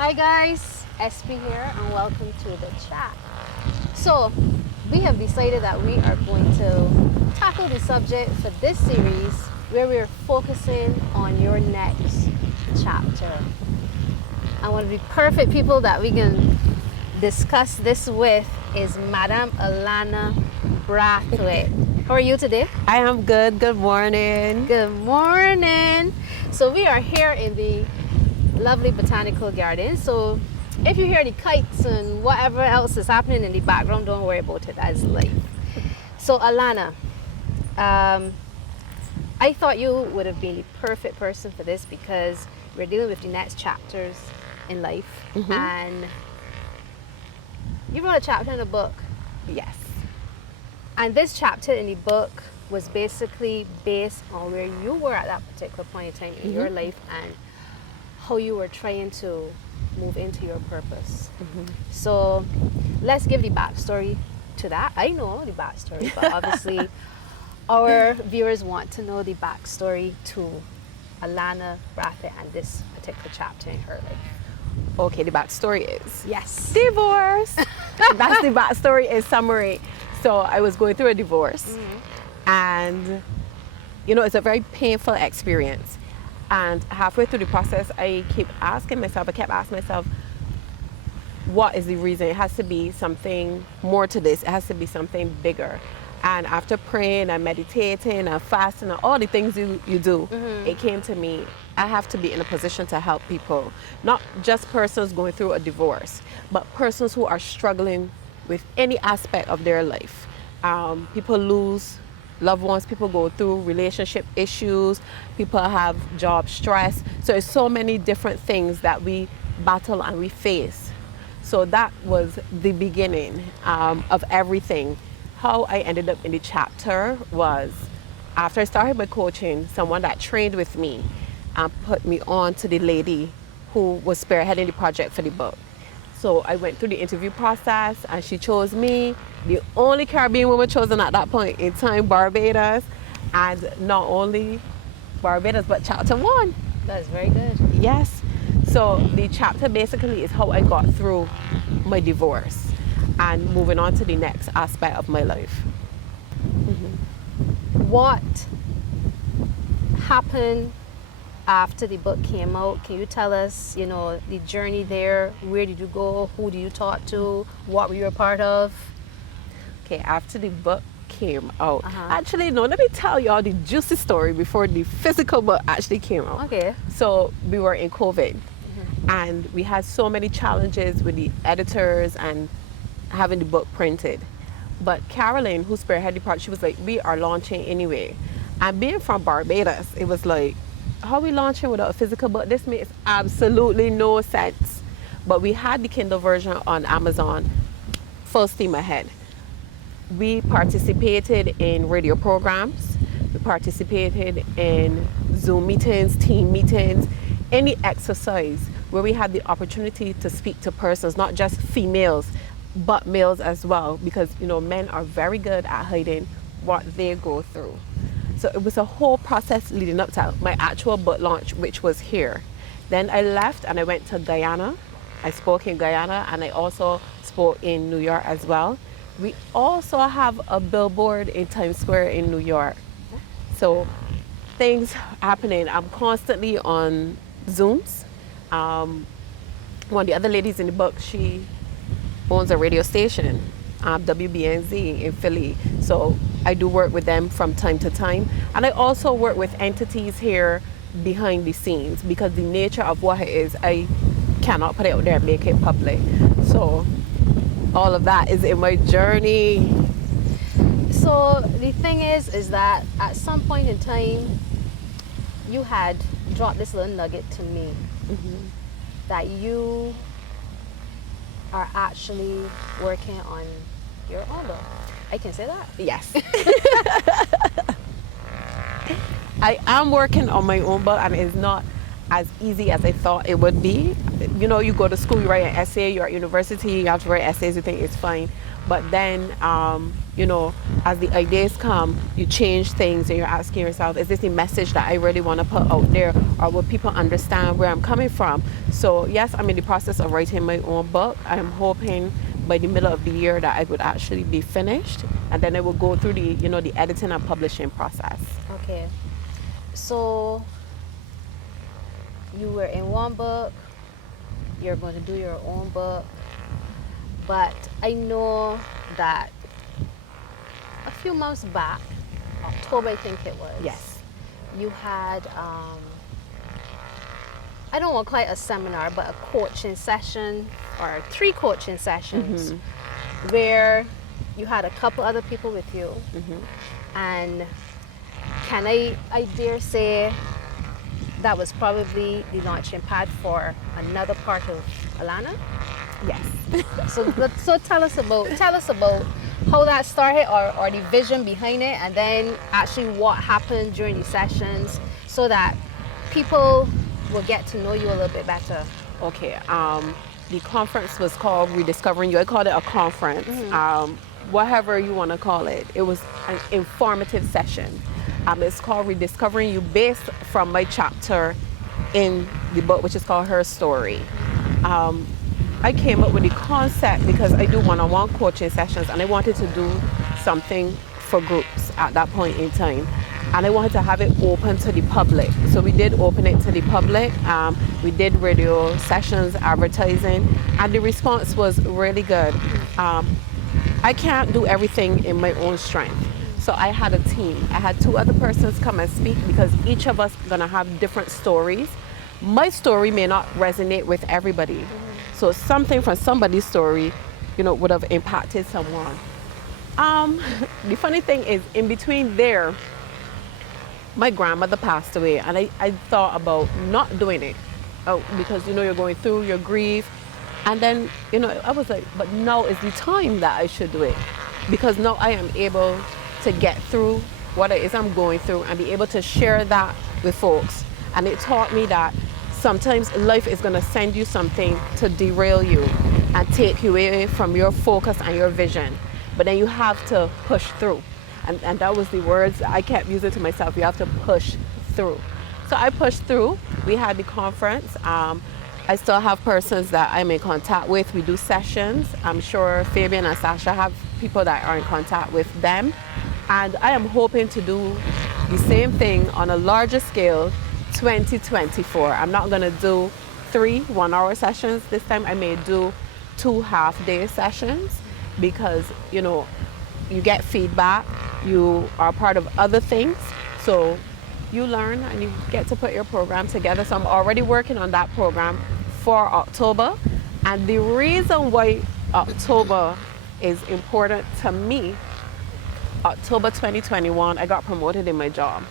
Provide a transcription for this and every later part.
Hi guys, SP here and welcome to the chat. So, we have decided that we are going to tackle the subject for this series where we're focusing on your next chapter. And one of the perfect people that we can discuss this with is Madam Alana Brathwaite. How are you today? I am good. Good morning. Good morning. So we are here in the lovely botanical garden. So if you hear the kites and whatever else is happening in the background, don't worry about it. That's life. So Alana, I thought you would have been the perfect person for this because we're dealing with the next chapters in life, and you wrote a chapter in a book. Yes. And this chapter in the book was basically based on where you were at that particular point in time in your life and how you were trying to move into your purpose. So let's give the backstory to that. I know the backstory, but obviously our viewers want to know the backstory to Alana Brathwaite and this particular chapter in her life. Okay, the backstory is Yes. divorce. That's the backstory in summary. So I was going through a divorce, and it's a very painful experience. And halfway through the process, I kept asking myself, what is the reason? It has to be something more to this. It has to be something bigger. And after praying and meditating and fasting and all the things you do, it came to me, I have to be in a position to help people. Not just persons going through a divorce, but persons who are struggling with any aspect of their life. People lose loved ones, people go through relationship issues, people have job stress. So it's so many different things that we battle and we face. So that was the beginning of everything. How I ended up in the chapter was after I started my coaching, someone that trained with me put me on to the lady who was spearheading the project for the book. So I went through the interview process and she chose me, the only Caribbean woman chosen at that point in time, Barbados. And not only Barbados, but chapter 1. That is very good. Yes. So the chapter basically is how I got through my divorce and moving on to the next aspect of my life. What happened after the book came out? Can you tell us, the journey there? Where did you go? Who did you talk to? What were you a part of? Okay, after the book came out. Actually, no, let me tell y'all the juicy story before the physical book actually came out. Okay. So we were in COVID and we had so many challenges with the editors and having the book printed. But Carolyn, who spearheaded the project, she was like, we are launching anyway. And being from Barbados, it was like, how are we launching without a physical book? This makes absolutely no sense. But we had the Kindle version on Amazon, full steam ahead. We participated in radio programs. We participated in Zoom meetings, team meetings, any exercise where we had the opportunity to speak to persons, not just females, but males as well, because men are very good at hiding what they go through. So it was a whole process leading up to my actual book launch, which was here. Then I left and I went to Guyana. I spoke in Guyana and I also spoke in New York as well. We also have a billboard in Times Square in New York. So things happening. I'm constantly on Zooms. One of the other ladies in the book, she owns a radio station, WBNZ in Philly. So I do work with them from time to time. And I also work with entities here behind the scenes because the nature of what it is, I cannot put it out there and make it public. So all of that is in my journey. So the thing is that at some point in time, you had dropped this little nugget to me that you are actually working on your own book. I can say that? Yes. I am working on my own book and it's not as easy as I thought it would be. You go to school, you write an essay, you're at university, you have to write essays, you think it's fine. But then, you know, as the ideas come, you change things and you're asking yourself, is this a message that I really want to put out there, or will people understand where I'm coming from? So yes, I'm in the process of writing my own book. I'm hoping by the middle of the year that I would actually be finished, and then I will go through the, you know, the editing and publishing process. Okay. So you were in one book, you're going to do your own book, but I know that a few months back, October I think it was. Yes. You had I don't want to call it a seminar, but a coaching session or 3 coaching sessions where you had a couple other people with you. And can I dare say that was probably the launching pad for another part of Alana? Yes. So tell us about how that started, or the vision behind it, and then actually what happened during the sessions, so that people will get to know you a little bit better. Okay. The conference was called Rediscovering You. I called it a conference. Whatever you want to call it. It was an informative session. It's called Rediscovering You, based from my chapter in the book, which is called Her Story. I came up with the concept because I do one-on-one coaching sessions, and I wanted to do something for groups at that point in time. And I wanted to have it open to the public. So we did open it to the public. We did radio sessions, advertising, and the response was really good. I can't do everything in my own strength. So I had a team. I had 2 other persons come and speak, because each of us gonna have different stories. My story may not resonate with everybody. So something from somebody's story, you know, would have impacted someone. The funny thing is, in between there, my grandmother passed away, and I thought about not doing it because, you know, you're going through your grief. And then, you know, I was like, but now is the time that I should do it, because now I am able to get through what it is I'm going through and be able to share that with folks. And it taught me that sometimes life is going to send you something to derail you and take you away from your focus and your vision. But then you have to push through. And that was the words I kept using to myself. You have to push through. So I pushed through. We had the conference. I still have persons that I'm in contact with. We do sessions. I'm sure Fabian and Sasha have people that are in contact with them. And I am hoping to do the same thing on a larger scale 2024. I'm not going to do 3 one-hour sessions this time. I may do 2 half-day sessions, because, you know, you get feedback, you are part of other things, so you learn and you get to put your program together. So I'm already working on that program for October. And the reason why October is important to me, October 2021, I got promoted in my job.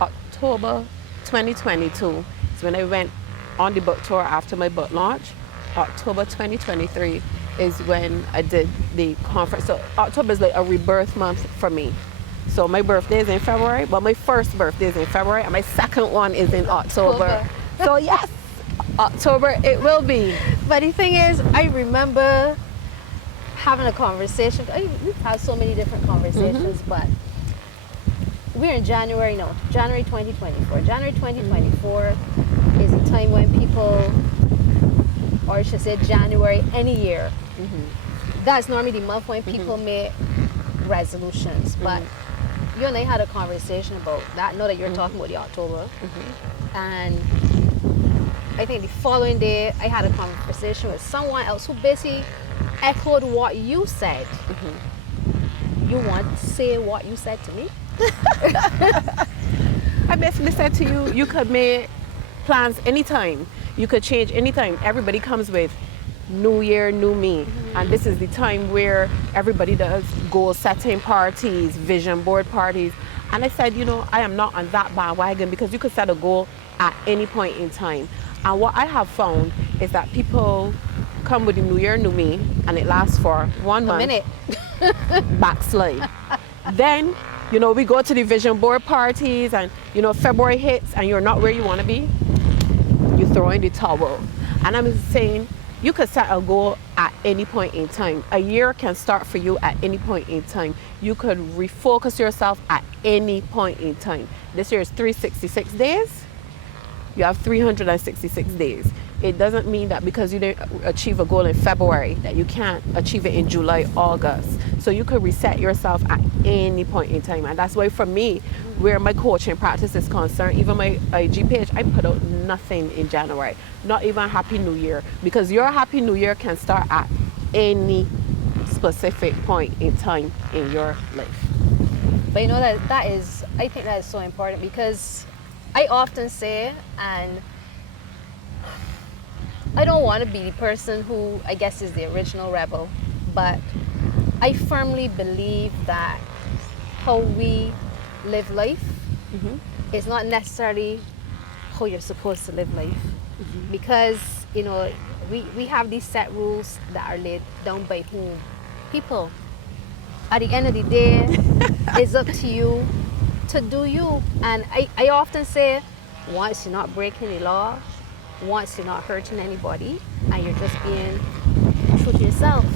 October 2022 is when I went on the book tour after my book launch. October 2023 is when I did the conference. So October is like a rebirth month for me. So my birthday is in February, but my first birthday is in February, and my second one is in October. So yes, October it will be. But the thing is, I remember having a conversation. We've had so many different conversations, but we're in January 2024. January 2024 is a time when people, or I should say January any year, that's normally the month when people make resolutions. But you and I had a conversation about that. Know that you're talking about the October. And I think the following day I had a conversation with someone else who basically echoed what you said. You want to say what you said to me? I basically said to you, you could make plans anytime. You could change anytime. Everybody comes with new year, new me. And this is the time where everybody does goal setting parties, vision board parties. And I said, you know, I am not on that bandwagon, because you could set a goal at any point in time. And what I have found is that people come with the new year, new me, and it lasts for 1 month. A minute. Backslide. Then, you know, we go to the vision board parties, and, you know, February hits and you're not where you want to be. You throw in the towel. And I'm saying, you could set a goal at any point in time. A year can start for you at any point in time. You could refocus yourself at any point in time. This year is 366 days. You have 366 days. It doesn't mean that because you didn't achieve a goal in February that you can't achieve it in July, August. So you could reset yourself at any point in time. And that's why for me, where my coaching practice is concerned, even my IG page, I put out nothing in January. Not even a Happy New Year. Because your Happy New Year can start at any specific point in time in your life. But you know that is, I think that is so important, because I often say, and I don't want to be the person who I guess is the original rebel, but I firmly believe that how we live life is not necessarily how you're supposed to live life. Because, you know, we have these set rules that are laid down by whom? People. At the end of the day, it's up to you to do you. And I often say, once you're not breaking the law, once you're not hurting anybody, and you're just being true to yourself,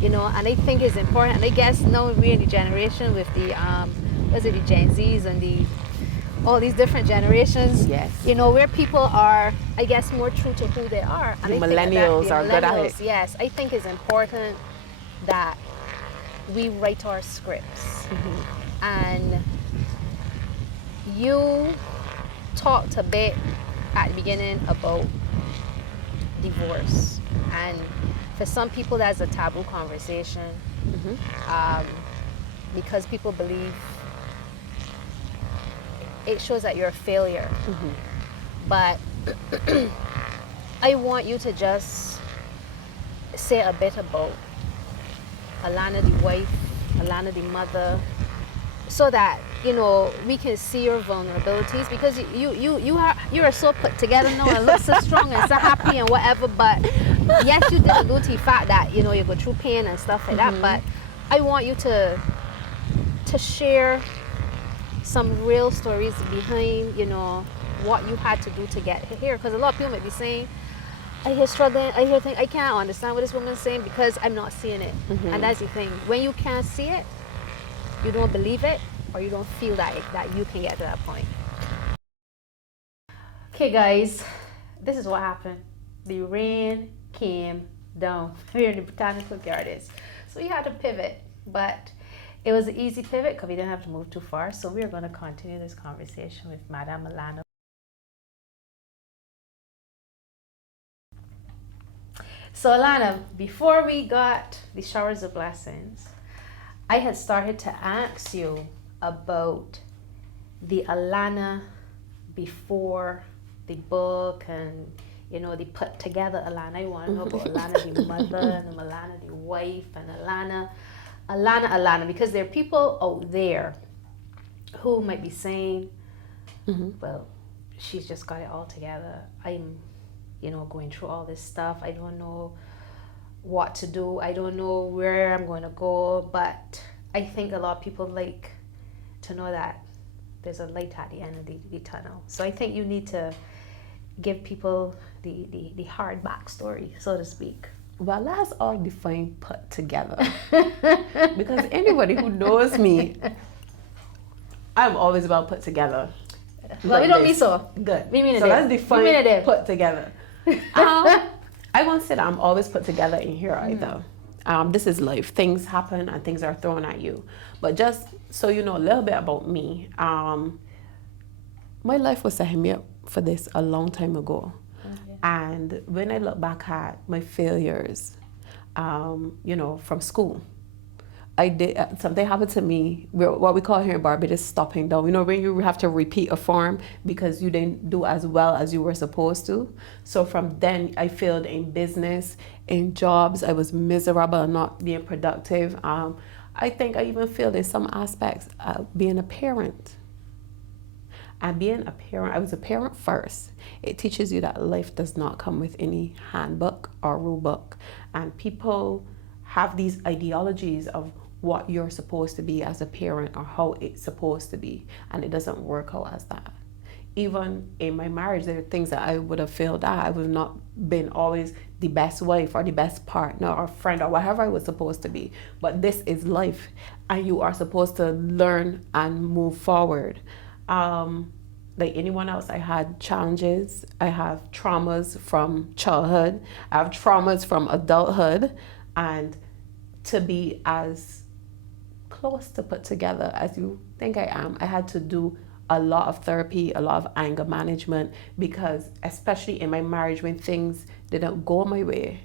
you know. And I think it's important. And I guess now we're in the generation with the the Gen Zs and the all these different generations. Yes. You know, where people are, I guess, more true to who they are. And The I think millennials the are good at it. Yes, I think it's important that we write our scripts. And you talked a bit at the beginning about divorce, and for some people that's a taboo conversation, because people believe it shows that you're a failure. But I want you to just say a bit about Alana the wife, Alana the mother, so that, you know, we can see your vulnerabilities, because you are so put together now and look so strong and so happy and whatever. But yes, you did allude to the fact that, you know, you go through pain and stuff like that. But I want you to share some real stories behind, you know, what you had to do to get here. Because a lot of people might be saying, I hear struggling, I hear things, I can't understand what this woman's saying because I'm not seeing it. And that's the thing. When you can't see it, you don't believe it, or you don't feel that you can get to that point. Okay, guys, this is what happened. The rain came down here in the Botanical Gardens. So we had to pivot, but it was an easy pivot because we didn't have to move too far. So we are going to continue this conversation with Madame Alana. So Alana, before we got the showers of blessings, I had started to ask you about the Alana before the book and, you know, the put together Alana. I want to know about Alana the mother and Alana the wife and Alana, because there are people out there who might be saying, well, she's just got it all together. I'm, you know, going through all this stuff. I don't know what to do. I don't know where I'm going to go. But I think a lot of people like to know that there's a light at the end of the tunnel. So I think you need to give people the hard backstory, so to speak. Well, let's all define put together. Because anybody who knows me, I'm always about put together. Well, like we don't this. mean so. Good. We mean it. So let's define we mean it. Put together. I won't say that I'm always put together in here either. This is life. Things happen and things are thrown at you. But just so you know a little bit about me, my life was setting me up for this a long time ago. And when I look back at my failures, you know, from school, I did something happened to me. What we call here in Barbados stopping down. You know, when you have to repeat a form because you didn't do as well as you were supposed to. So from then, I failed in business, in jobs. I was miserable and not being productive. I think I even failed in some aspects of being a parent. And being a parent, I was a parent first. It teaches you that life does not come with any handbook or rule book. And people have these ideologies of what you're supposed to be as a parent or how it's supposed to be. And it doesn't work out as that. even in my marriage, there are things that I would have failed at. I would have not been always the best wife or the best partner or friend or whatever I was supposed to be. But this is life, and you are supposed to learn and move forward. Like anyone else, I had challenges. I have traumas from childhood. I have traumas from adulthood, and to be as close to put together as you think I am, I had to do a lot of therapy, a lot of anger management, because especially in my marriage, when things didn't go my way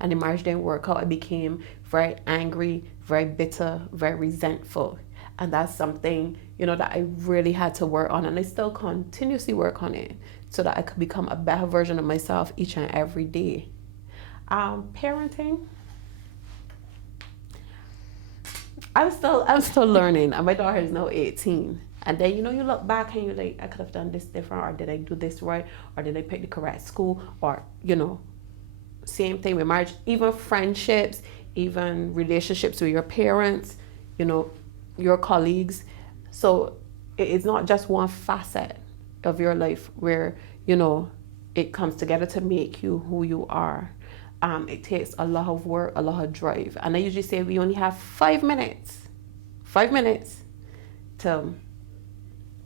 and the marriage didn't work out, I became very angry, very bitter, very resentful. And that's something, that I really had to work on, and I still continuously work on it so that I could become a better version of myself each and every day. Parenting, I'm still learning, and my daughter is now 18. And then you look back and you're like, I could have done this different, or did I do this right, or did I pick the correct school, or same thing with marriage, even friendships, even relationships with your parents, your colleagues. So it's not just one facet of your life where it comes together to make you who you are. It takes a lot of work, a lot of drive. And I usually say we only have 5 minutes to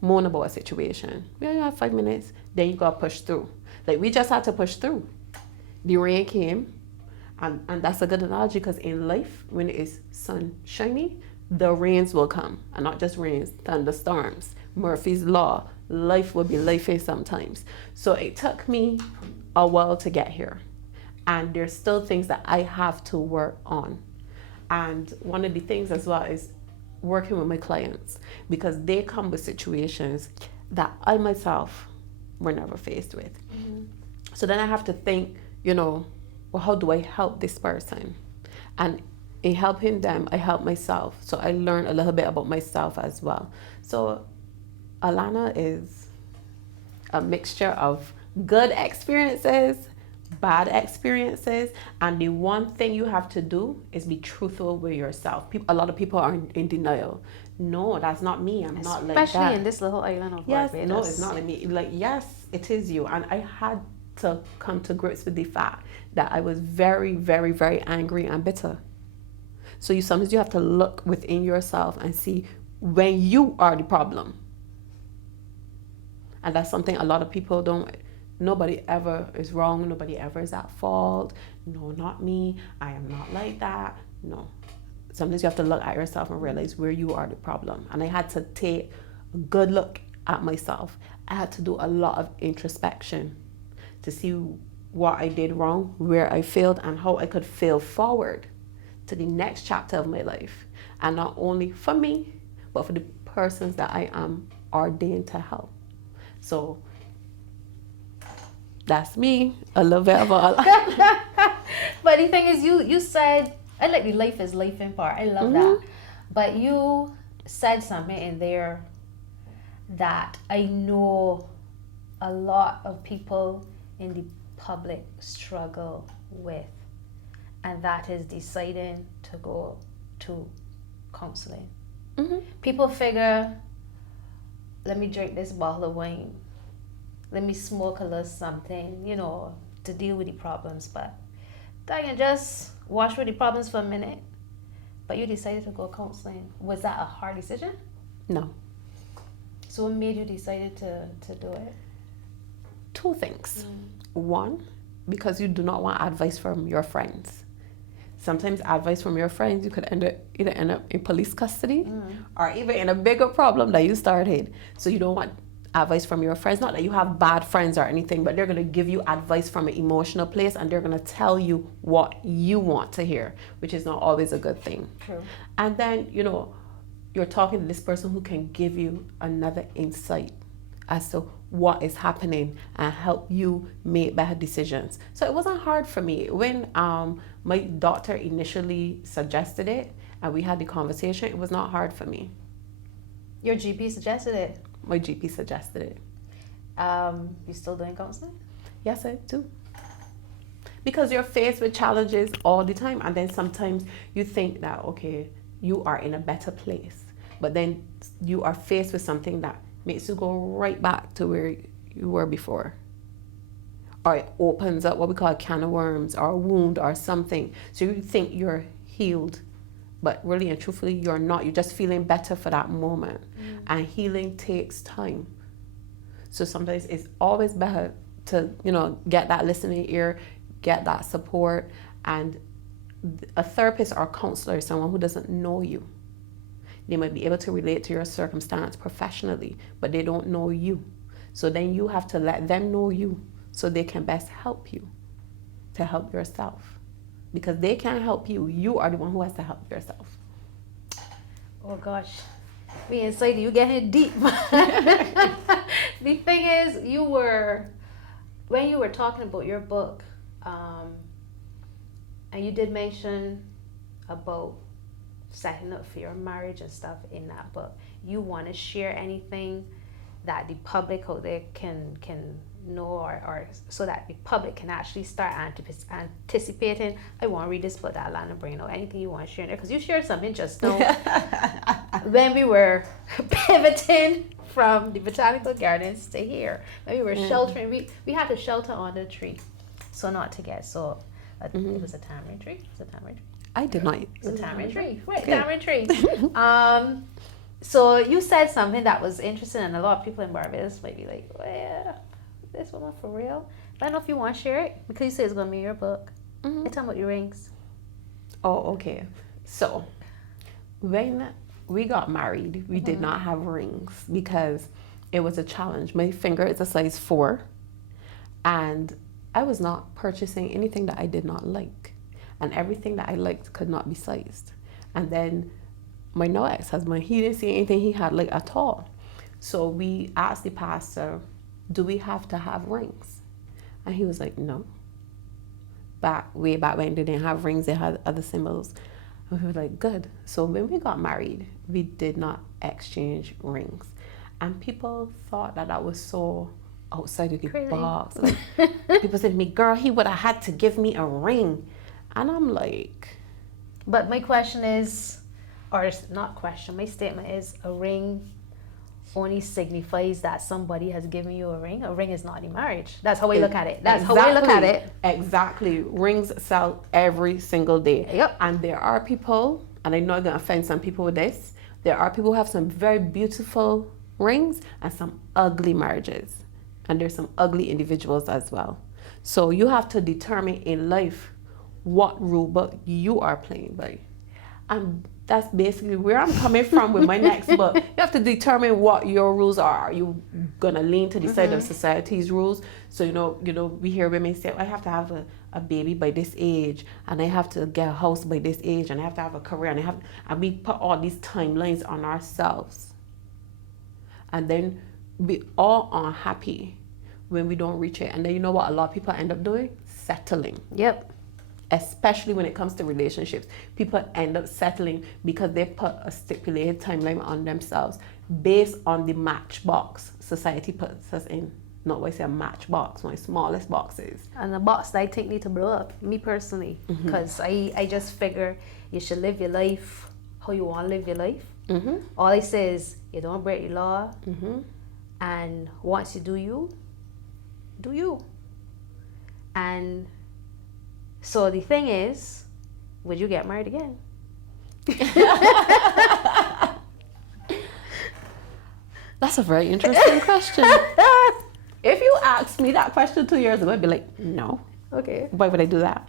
moan about a situation. We only have 5 minutes, then you gotta push through. Like, we just had to push through. The rain came, and that's a good analogy, because in life, when it is sunshiny, the rains will come. And not just rains, thunderstorms, Murphy's Law. Life will be lifey sometimes. So it took me a while to get here. And there's still things that I have to work on. And one of the things as well is working with my clients, because they come with situations that I myself were never faced with. Mm-hmm. So then I have to think, well, how do I help this person? And in helping them, I help myself. So I learn a little bit about myself as well. So Alana is a mixture of good experiences, bad experiences, and the one thing you have to do is be truthful with yourself. A lot of people are in denial. No, that's not me. I'm not like that. Especially in this little island of Barbados. No, it's not like me. Like, yes, it is you. And I had to come to grips with the fact that I was very, very, very angry and bitter. So sometimes you have to look within yourself and see when you are the problem. And that's something a lot of people don't. Nobody ever is wrong. Nobody ever is at fault. No, not me. I am not like that. No. Sometimes you have to look at yourself and realize where you are the problem. And I had to take a good look at myself. I had to do a lot of introspection to see what I did wrong, where I failed, and how I could fail forward to the next chapter of my life. And not only for me, but for the persons that I am ordained to help. So that's me, a little bit of all. But the thing is, you said, I like the life is life in part. I love that. But you said something in there that I know a lot of people in the public struggle with, and that is deciding to go to counseling. Mm-hmm. People figure, let me drink this bottle of wine, let me smoke a little something, to deal with the problems. But I can just wash with the problems for a minute. But you decided to go counseling. Was that a hard decision? No. So what made you decide to do it? 2 things. One, because you do not want advice from your friends. Sometimes advice from your friends, you could either end up in police custody or even in a bigger problem that you started. So you don't want advice from your friends. Not that you have bad friends or anything, but they're going to give you advice from an emotional place, and they're going to tell you what you want to hear, which is not always a good thing. True. And then, you're talking to this person who can give you another insight as to what is happening and help you make better decisions. So it wasn't hard for me. When my doctor initially suggested it and we had the conversation, it was not hard for me. Your GP suggested it? My GP suggested it. You still doing counseling? Yes, I do. Because you're faced with challenges all the time, and then sometimes you think that, okay, you are in a better place, but then you are faced with something that makes you go right back to where you were before. Or it opens up what we call a can of worms or a wound or something. So you think you're healed, but really and truthfully, you're not. You're just feeling better for that moment. And healing takes time. So sometimes it's always better to, get that listening ear, get that support. And a therapist or a counselor is someone who doesn't know you. They might be able to relate to your circumstance professionally, but they don't know you. So then you have to let them know you so they can best help you to help yourself. Because they can't help you. You are the one who has to help yourself. Oh gosh, me inside you getting deep. The thing is, when you were talking about your book, and you did mention about setting up for your marriage and stuff in that book. You want to share anything that the public out there can know, or so that the public can actually start anticipating, I want to read this book that Alana bring out. Anything you want to share there? Because you shared something just now when we were pivoting from the botanical gardens to here. When we were sheltering, we had to shelter under a tree so not to get so. It was a tamarind tree. I did not. It's a tamarind tree. Right, okay. Tamarind tree. So you said something that was interesting, and a lot of people in Barbados might be like, well, this woman for real? But I don't know if you want to share it, because you said it's going to be in your book. It's talking about your rings. Oh, okay. So when we got married, we did not have rings because it was a challenge. My finger is a size 4, and I was not purchasing anything that I did not like, and everything that I liked could not be sized. And then my now ex-husband, he didn't see anything he had like at all. So we asked the pastor, do we have to have rings? And he was like, no. Way back when they didn't have rings, they had other symbols. And we were like, good. So when we got married, we did not exchange rings. And people thought that was so outside of the Crazy. box. Like, people said to me, girl, he would have had to give me a ring. And I'm like... But my question is, or not question, my statement is, a ring only signifies that somebody has given you a ring. A ring is not a marriage. That's how we look at it. That's how we look at it. Exactly. Rings sell every single day. Yep. And there are people, and I know I'm going to offend some people with this, there are people who have some very beautiful rings and some ugly marriages. And there's some ugly individuals as well. So you have to determine in life what rule book you are playing by. And that's basically where I'm coming from with my next book. You have to determine what your rules are. Are you gonna lean to the side of society's rules? So we hear women say, I have to have a baby by this age, and I have to get a house by this age, and I have to have a career, and we put all these timelines on ourselves. And then we all unhappy when we don't reach it. And then you know what a lot of people end up doing? Settling. Yep. Especially when it comes to relationships. People end up settling because they put a stipulated timeline on themselves based on the matchbox society puts us in. Not why I say a matchbox, my smallest boxes. And the box that I think need to blow up, me personally. Because I just figure you should live your life how you want to live your life. All I say is, you don't break the law. And once you do you, do you. And so the thing is, would you get married again? That's a very interesting question. If you asked me that question 2 years ago, I'd be like, no. Okay. Why would I do that?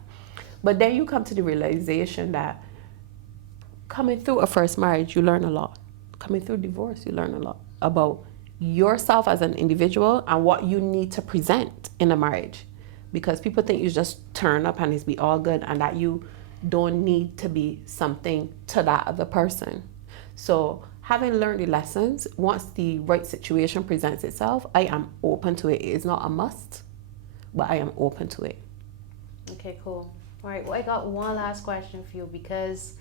But then you come to the realization that coming through a first marriage, you learn a lot. Coming through divorce, you learn a lot about yourself as an individual and what you need to present in a marriage. Because people think you just turn up and it's be all good, and that you don't need to be something to that other person. So having learned the lessons, once the right situation presents itself, I am open to it. It is not a must, but I am open to it. Okay, cool. All right, well, I got one last question for you, because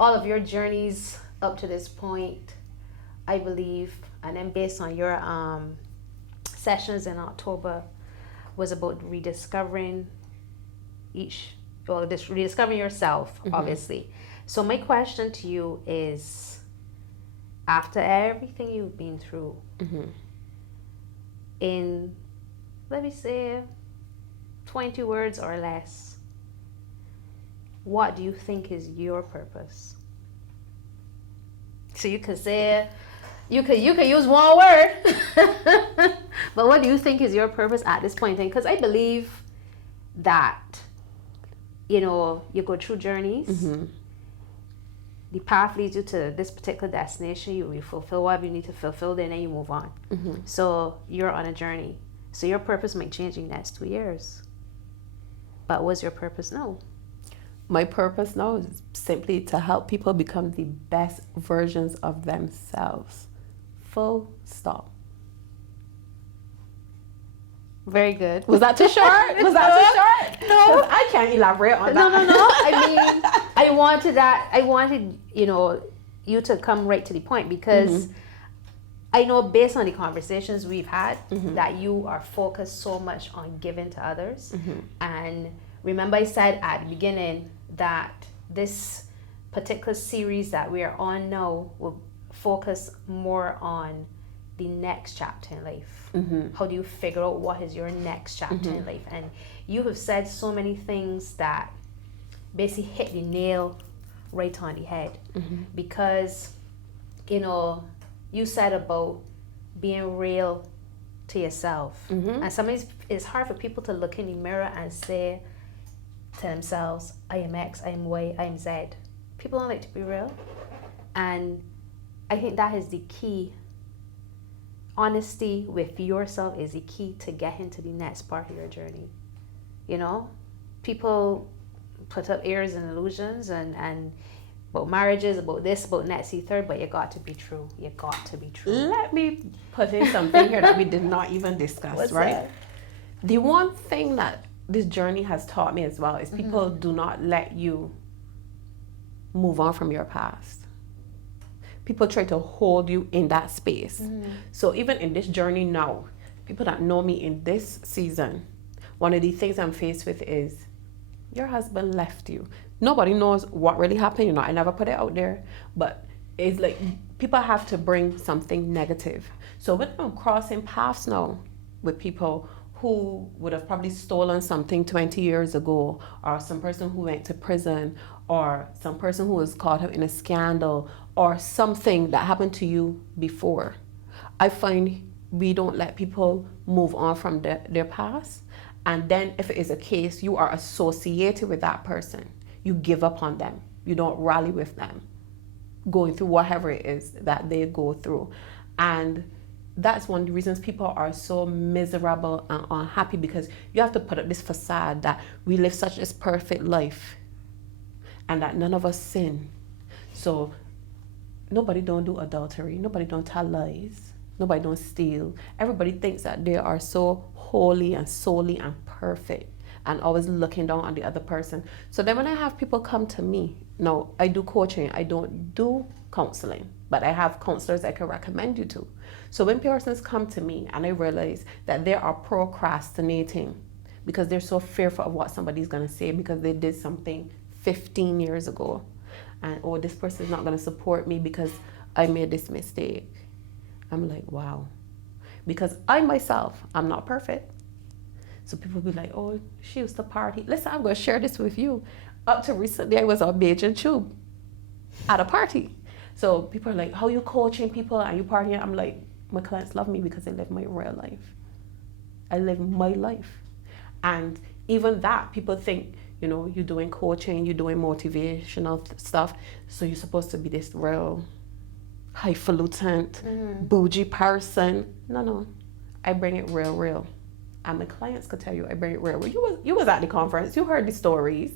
all of your journeys up to this point, I believe, and then based on your sessions in October, was about rediscovering rediscovering yourself, obviously. So my question to you is, after everything you've been through, in, let me say, 20 words or less, what do you think is your purpose? So you could say, you could use one word, but what do you think is your purpose at this point in? Because I believe that, you know, you go through journeys. The path leads you to this particular destination. You fulfill whatever you need to fulfill, then you move on. So you're on a journey. So your purpose might change in the next 2 years. But what's your purpose now? My purpose now is simply to help people become the best versions of themselves. Full stop. Very good. Was that too short? Was that too short? No. I can't elaborate on that. No. I mean, I wanted, you know, you to come right to the point, because I know based on the conversations we've had that you are focused so much on giving to others. And remember I said at the beginning that this particular series that we are on now will focus more on the next chapter in life. How do you figure out what is your next chapter in life? And you have said so many things that basically hit the nail right on the head. Because, you know, you said about being real to yourself. And sometimes it's hard for people to look in the mirror and say to themselves, I am X, I am Y, I am Z. People don't like to be real. And I think that is the key. Honesty with yourself is the key to getting to the next part of your journey. You know, people put up airs and illusions and about marriages, about this, about next, the third, but you got to be true. You got to be true. Let me put in something here that we did not even discuss. What's right? that? The one thing that this journey has taught me as well is people do not let you move on from your past. People try to hold you in that space. So even in this journey now, people that know me in this season, one of the things I'm faced with is your husband left you. Nobody knows what really happened. You know, I never put it out there, but it's like people have to bring something negative. So when I'm crossing paths now with people who would have probably stolen something 20 years ago, or some person who went to prison, or some person who was caught up in a scandal, or something that happened to you before, I find we don't let people move on from their past. And then if it is a case you are associated with that person, you give up on them. You don't rally with them, going through whatever it is that they go through. And that's one of the reasons people are so miserable and unhappy, because you have to put up this facade that we live such this perfect life and that none of us sin. So nobody don't do adultery, nobody don't tell lies, nobody don't steal. Everybody thinks that they are so holy and solely and perfect and always looking down on the other person. So then when I have people come to me, now I do coaching, I don't do counseling, but I have counselors I can recommend you to. So when persons come to me and I realize that they are procrastinating because they're so fearful of what somebody's gonna say because they did something 15 years ago, and oh, this person is not gonna support me because I made this mistake. I'm like, wow. Because I myself, I'm not perfect. So people be like, oh, she used to party. Listen, I'm gonna share this with you. Up to recently, I was on Beijing Tube at a party. So people are like, how you coaching people and you partying? I'm like, my clients love me because I live my real life. I live my life. And even that, people think, you know, you're doing coaching, you're doing motivational stuff, so you're supposed to be this real highfalutin, bougie person. No, I bring it real. And my clients could tell you I bring it real. You was at the conference, you heard the stories.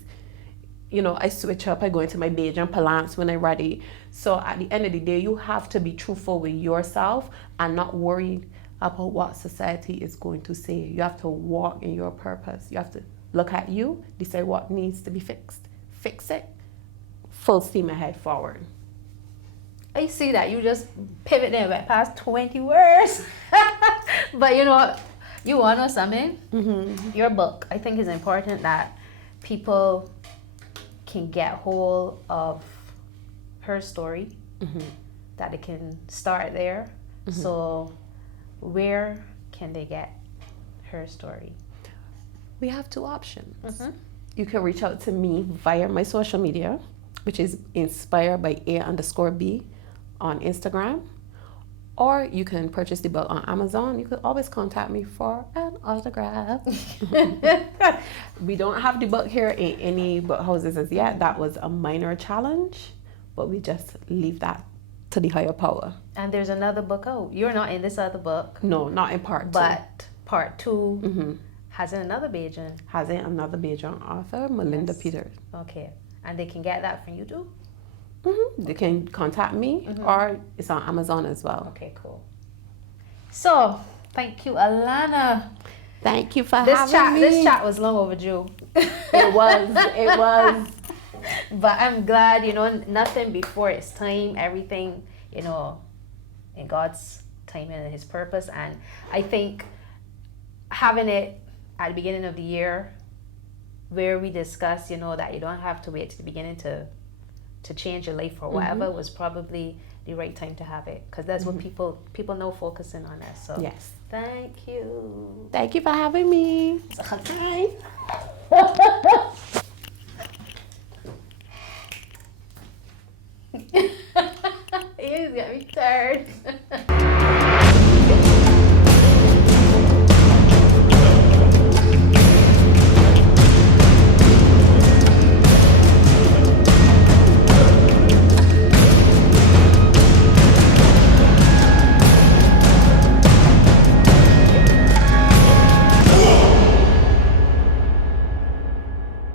You know, I switch up, I go into my Beijing Palance when I'm ready. So at the end of the day, you have to be truthful with yourself and not worry about what society is going to say. You have to walk in your purpose. You have to look at you, decide what needs to be fixed. Fix it, full steam ahead forward. I see that you just pivot there right past 20 words. But you know, you want to know something? Your book, I think, is important that people can get hold of her story, that they can start there. So where can they get her story? We have two options. You can reach out to me via my social media, which is inspired by A_B on Instagram. Or you can purchase the book on Amazon. You could always contact me for an autograph. We don't have the book here in any book houses as yet. That was a minor challenge, but we just leave that to the higher power. And there's another book out. You're not in this other book. No, not in part two. But part 2 has another Bajan. Has another Bajan author, Melinda Peters. Okay. And they can get that from you too? They can contact me, or it's on Amazon as well. Okay, cool. So, thank you, Alana. Thank you for having me. This chat was long overdue. It was. But I'm glad, nothing before its time, everything, in God's time and His purpose. And I think having it at the beginning of the year, where we discuss, that you don't have to wait to the beginning to change your life or whatever, was probably the right time to have it, because that's what people know focusing on us. So yes, thank you for having me. You got me tired.